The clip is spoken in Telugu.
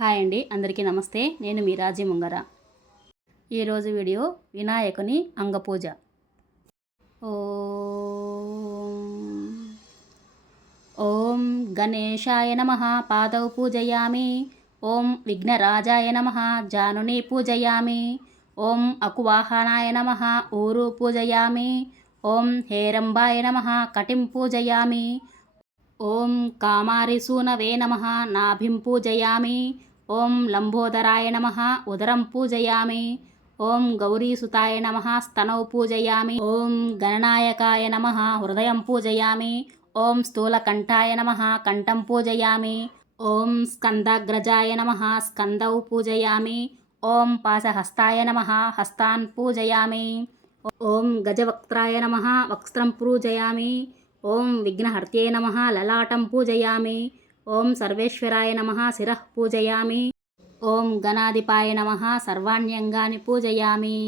హాయ్ అండి అందరికీ నమస్తే. నేను మీ రాజీ ముంగర. ఈరోజు వీడియో వినాయకుని అంగపూజ. ఓం గణేశాయ నమ పాదౌ పూజయామి. ఓం విఘ్నరాజాయ నమ జానుని పూజయామి. ఓం అకువాహనాయ నమ ఊరు పూజయామి. ఓం హేరంబాయ నమ కటిం పూజయామి. ఓం కామారిసూనవే నమ నాభిం పూజయామి. ఓం లంబోదరాయ నమ ఉదరం పూజయామి. ఓం గౌరీసుతాయ నమ స్తనౌ పూజయామి. ఓం గణనాయకాయ నమ హృదయం పూజయామి. ఓం స్థూలకంఠాయ నమ కంఠం పూజయామి. ఓం స్కందాగ్రజాయ నమ స్కందౌ పూజయామి. ఓం పాశహస్తాయ నమ హస్తాన్ పూజయామి. ఓం గజవక్త్రాయ నమ వక్స్రం పూజయామి. ఓం విఘ్నహర్త్యే నమ లలాటం పూజయామి. ఓం సర్వేశ్వరాయ నమ శిర పూజయామి. ఓం గణాధిపాయ నమ సర్వాణ్యంగాని పూజయామి.